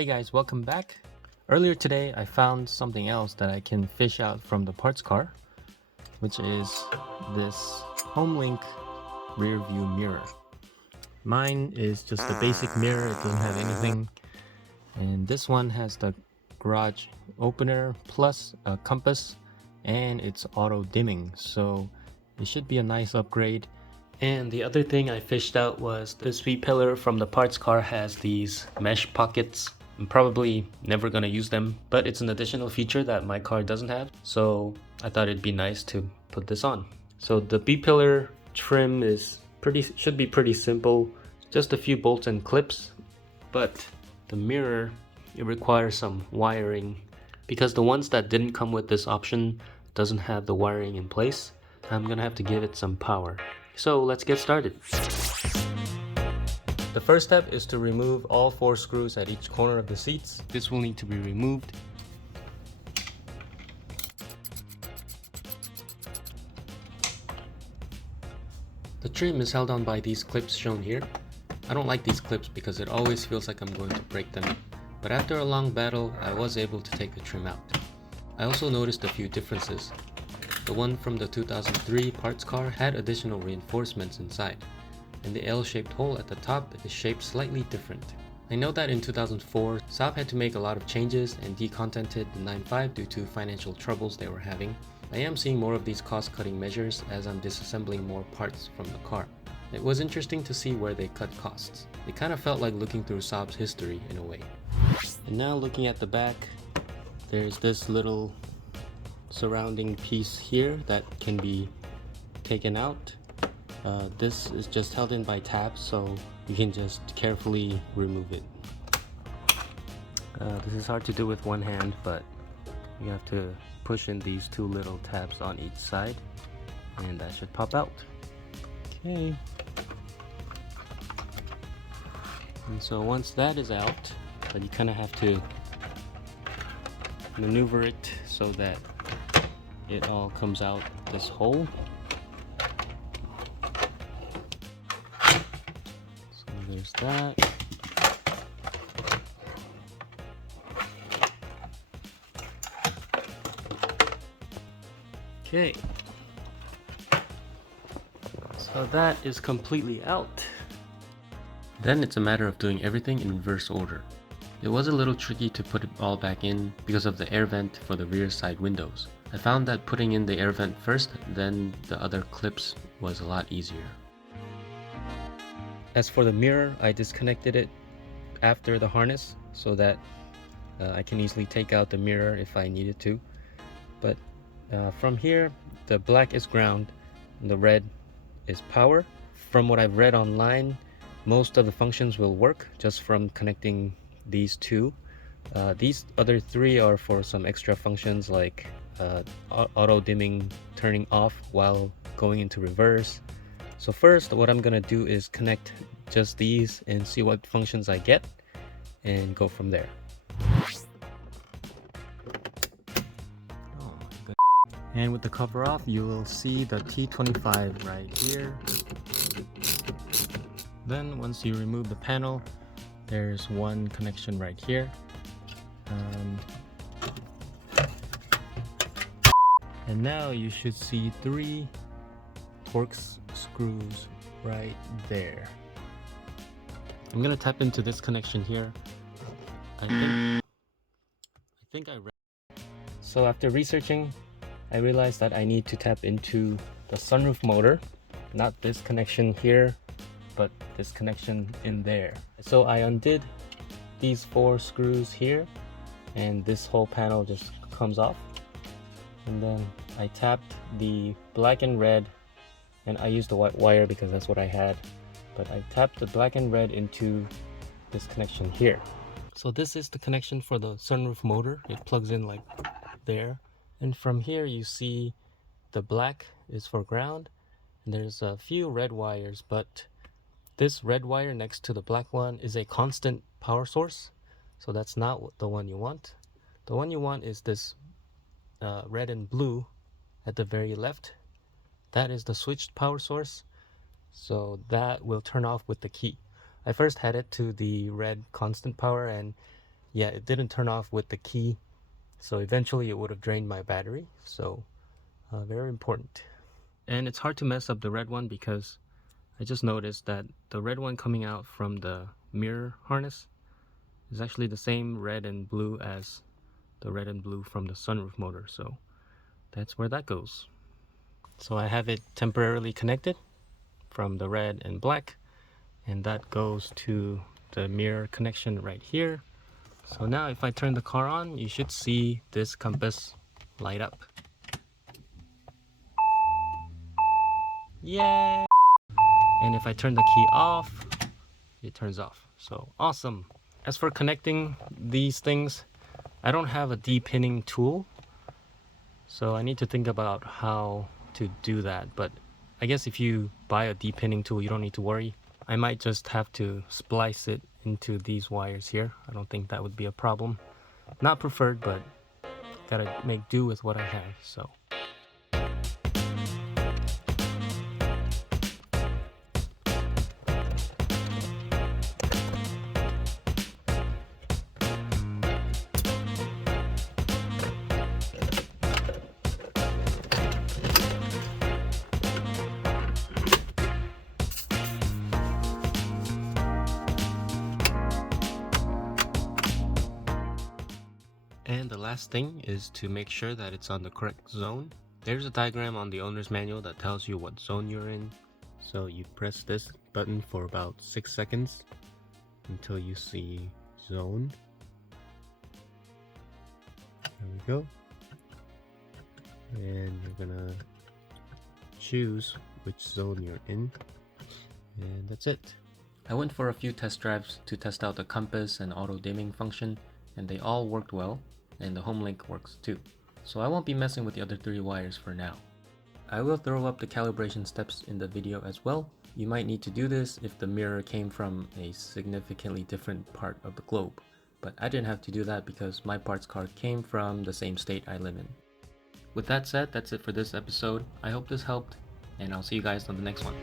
Hey guys, welcome back. Earlier today I found something else that I can fish out from the parts car, which is this Homelink rear view mirror. Mine is just a basic mirror, it doesn't have anything, and this one has the garage opener plus a compass, and it's auto dimming, so it should be a nice upgrade. And the other thing I fished out was this V-pillar from the parts car has these mesh pockets. I'm probably never gonna use them, but it's an additional feature that my car doesn't have, so I thought it'd be nice to put this on. So the V-pillar trim should be pretty simple, just a few bolts and clips, but the mirror, it requires some wiring because the ones that didn't come with this option doesn't have the wiring in place. I'm gonna have to give it some power. So let's get started. The first step is to remove all 4 screws at each corner of the seats. This will need to be removed. The trim is held on by these clips shown here. I don't like these clips because it always feels like I'm going to break them, but after a long battle I was able to take the trim out. I also noticed a few differences. The one from the 2003 parts car had additional reinforcements inside, and the L-shaped hole at the top is shaped slightly different. I know that in 2004, Saab had to make a lot of changes and decontented the 9.5 due to financial troubles they were having. I am seeing more of these cost-cutting measures as I'm disassembling more parts from the car. It was interesting to see where they cut costs. It kind of felt like looking through Saab's history in a way. And now looking at the back, there's this little surrounding piece here that can be taken out. This is just held in by tabs, so you can just carefully remove it. This is hard to do with one hand, but you have to push in these 2 little tabs on each side, and that should pop out. Okay. And so once that is out, you kind of have to maneuver it so that it all comes out this hole. So there's that. Okay. So that is completely out. Then it's a matter of doing everything in reverse order. It was a little tricky to put it all back in because of the air vent for the rear side windows. I found that putting in the air vent first, then the other clips was a lot easier. As for the mirror, I disconnected it after the harness so that I can easily take out the mirror if I needed to. But from here, the black is ground and the red is power. From what I've read online, most of the functions will work just from connecting these 2. These other 3 are for some extra functions like auto dimming, turning off while going into reverse. So first, what I'm gonna do is connect just these and see what functions I get and go from there. Oh my goodness. And with the cover off, you will see the T25 right here. Then once you remove the panel, there's one connection right here. And now you should see 3 Torx screws right there. I'm gonna tap into this connection here. I think I read. So after researching, I realized that I need to tap into the sunroof motor, not this connection here, but this connection in there. So I undid these 4 screws here, and this whole panel just comes off. And then I tapped the black and red, and I used the white wire because that's what I had, but I tapped the black and red into this connection here. So this is the connection for the sunroof motor. It plugs in like there, and from here you see the black is for ground, and there's a few red wires, but this red wire next to the black one is a constant power source, so that's not the one you want. The one you want is this red and blue at the very left. That is the switched power source, so that will turn off with the key. I first had it to the red constant power, and yeah, it didn't turn off with the key. So eventually it would have drained my battery. So very important. And it's hard to mess up the red one because I just noticed that the red one coming out from the mirror harness is actually the same red and blue as the red and blue from the sunroof motor. So that's where that goes. So I have it temporarily connected from the red and black, and that goes to the mirror connection right here. So now if I turn the car on, you should see this compass light up. Yay! And if I turn the key off, it turns off. So awesome. As for connecting these things, I don't have a de-pinning tool, so I need to think about how to do that. But I guess if you buy a de-pinning tool, you don't need to worry. I might just have to splice it into these wires here. I don't think that would be a problem. Not preferred, but gotta make do with what I have, so. And the last thing is to make sure that it's on the correct zone. There's a diagram on the owner's manual that tells you what zone you're in. So you press this button for about 6 seconds until you see zone. There we go. And you're gonna choose which zone you're in. And that's it. I went for a few test drives to test out the compass and auto dimming function, and they all worked well, and the Homelink works too. So I won't be messing with the other 3 wires for now. I will throw up the calibration steps in the video as well. You might need to do this if the mirror came from a significantly different part of the globe, but I didn't have to do that because my parts card came from the same state I live in. With that said, that's it for this episode. I hope this helped, and I'll see you guys on the next one.